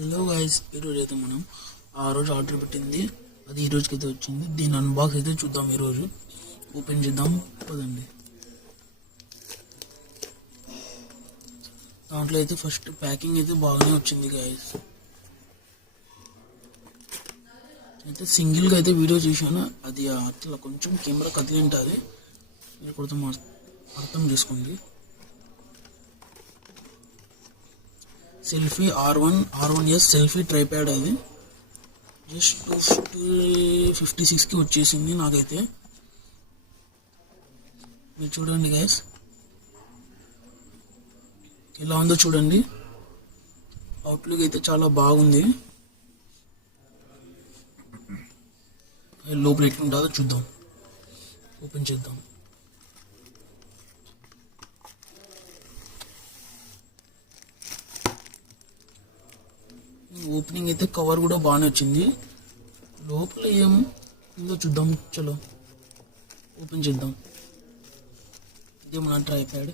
Hello guys, ఈరోజు అయితే మనం ఆ రోజు ఆర్డర్ పెట్టింది అది ఈ రోజుకి అయితే వచ్చింది. దీని అన్బాక్స్ అయితే చూద్దాం. ఈరోజు ఓపెన్ చేద్దాం పదండి. దాంట్లో అయితే ఫస్ట్ ప్యాకింగ్ అయితే బాగానే వచ్చింది గైస్. అయితే సింగిల్గా అయితే వీడియో చూసాను, అది అట్లా కొంచెం కెమెరా కదిలి ఉంటుంది, మీరు కొంచెం అర్థం చేసుకోండి. సెల్ఫీ R1S సెల్ఫీ ట్రైప్యాడ్, అది జస్ట్ 256కి వచ్చేసింది నాకైతే. మీరు చూడండి గైస్, ఎలా ఉందో చూడండి. అవుట్లుక్ అయితే చాలా బాగుంది. లోపల ఎట్లుంటుందో చూద్దాం, ఓపెన్ చేద్దాం. ఓపెనింగ్ అయితే కవర్ కూడా బాగానే వచ్చింది. లోపల ఏం ఉందో చూద్దాం. చలో ఓపెన్ చేద్దాం. ఇదే మన ట్రైప్యాడ్.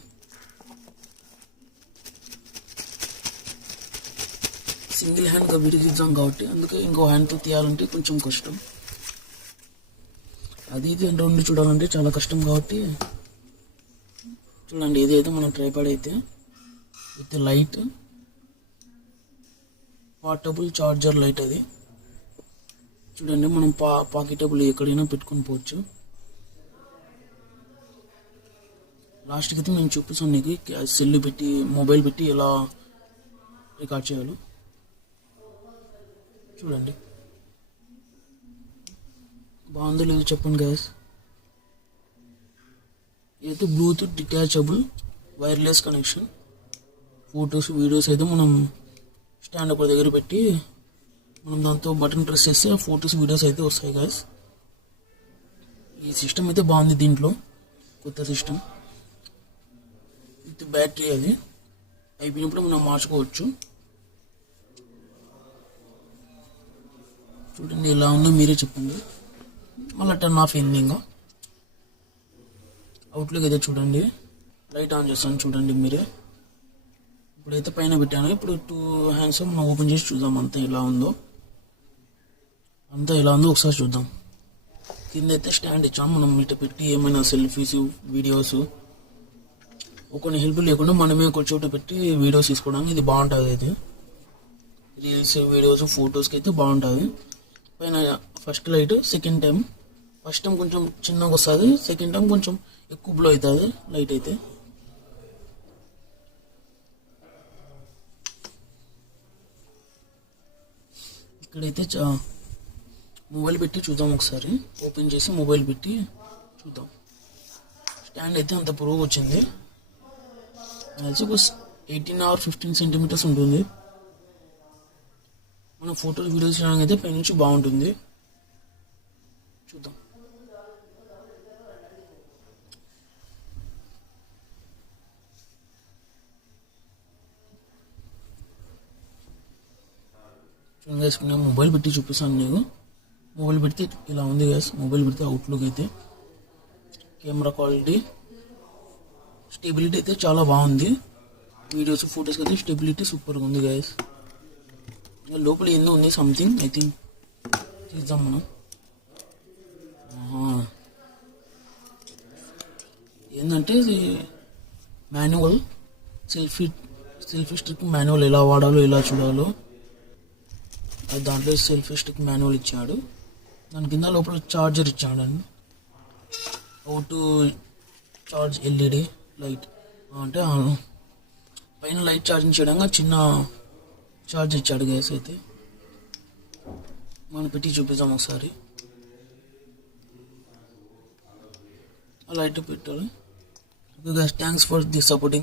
సింగిల్ హ్యాండ్గా వీడియో తీద్దాం కాబట్టి అందుకే ఇంకో హ్యాండ్తో తీయాలంటే కొంచెం కష్టం. అది ఇది రెండు చూడాలంటే చాలా కష్టం కాబట్టి చూడండి. ఇదైతే మన ట్రైప్యాడ్ అయితే with light, portable charger light. అది చూడండి, మనం పాకెటబుల్ ఎక్కడైనా పెట్టుకొని పోవచ్చు. లాస్ట్కి అయితే నేను చూపిస్తాను నీకు సెల్ పెట్టి మొబైల్ పెట్టి ఎలా రికార్డ్ చేయాలో. చూడండి బాగుందో లేదో చెప్పండి గైస్. ఇదైతే Bluetooth detachable wireless connection. Photos videos అయితే మనం స్టాండ్ ఒక దగ్గర పెట్టి మనం దాంతో బటన్ ప్రెస్ చేస్తే ఫొటోస్ వీడియోస్ అయితే వస్తాయి గైస్. ఈ సిస్టమ్ అయితే బాగుంది. దీంట్లో కొత్త సిస్టమ్ విత్ బ్యాటరీ. అది అయిపోయినప్పుడు మనం మార్చుకోవచ్చు. చూడండి ఎలా ఉందో మీరే చెప్పండి. మళ్ళీ టర్న్ ఆఫ్ అయింది. ఇంకా అవుట్లుక్ అయితే చూడండి. లైట్ ఆన్ చేస్తాను చూడండి మీరే. ఇప్పుడైతే పైన పెట్టాను. ఇప్పుడు 2 హ్యాండ్స్ మనం ఓపెన్ చేసి చూద్దాం అంతా ఎలా ఉందో ఒకసారి చూద్దాం. కింద అయితే స్టాండ్ ఇచ్చాము. మనం ఇటు పెట్టి ఏమైనా సెల్ఫీస్ వీడియోస్ కొన్ని హెల్ప్ లేకుండా మనమే ఒక చోట పెట్టి వీడియోస్ తీసుకోవడానికి ఇది బాగుంటుంది. అయితే రీల్స్ వీడియోస్ ఫొటోస్కి అయితే బాగుంటుంది. పైన first light, second time first time కొంచెం చిన్నగా వస్తుంది, సెకండ్ టైం కొంచెం ఎక్కువ బ్లో అవుతుంది లైట్ అయితే. ఇక్కడైతే మొబైల్ పెట్టి చూద్దాం ఒకసారి. ఓపెన్ చేసి మొబైల్ పెట్టి చూద్దాం. స్టాండ్ అయితే అంత పొడవు వచ్చింది. అది ఒక 18 or 15 సెంటీమీటర్స్ ఉంటుంది. మనం ఫోటోలు వీడియోస్ చేయడానికి అయితే పై నుంచి బాగుంటుంది. చూద్దాం. చూడండి, మొబైల్ పెట్టి చూపిస్తాను నీకు. మొబైల్ పెడితే ఇలా ఉంది గైస్. మొబైల్ పెడితే అవుట్లుక్ అయితే, కెమెరా క్వాలిటీ, స్టెబిలిటీ అయితే చాలా బాగుంది. వీడియోస్ ఫొటోస్కి అయితే స్టెబిలిటీ సూపర్గా ఉంది గైస్. లోపల ఎన్నో ఉంది సంథింగ్, ఐ థింక్ చూద్దాం మనం. ఏంటంటే ఇది మాన్యువల్ సెల్ఫీ స్టిక్ మాన్యువల్. ఎలా వాడాలో ఎలా చూడాలో అది దాంట్లో సెల్ఫీ స్టిక్ మాన్యువల్ ఇచ్చాడు. దాని కింద లోపల చార్జర్ ఇచ్చాడండి. టు చార్జ్ ఎల్ఈడి లైట్, అంటే పైన లైట్ ఛార్జింగ్ చేయడానికి చిన్న చార్జ్ ఇచ్చాడు గ్యాస్. అయితే మనం పెట్టి చూపిద్దాం ఒకసారి. లైట్ పెట్టాలి. Thanks for the supporting.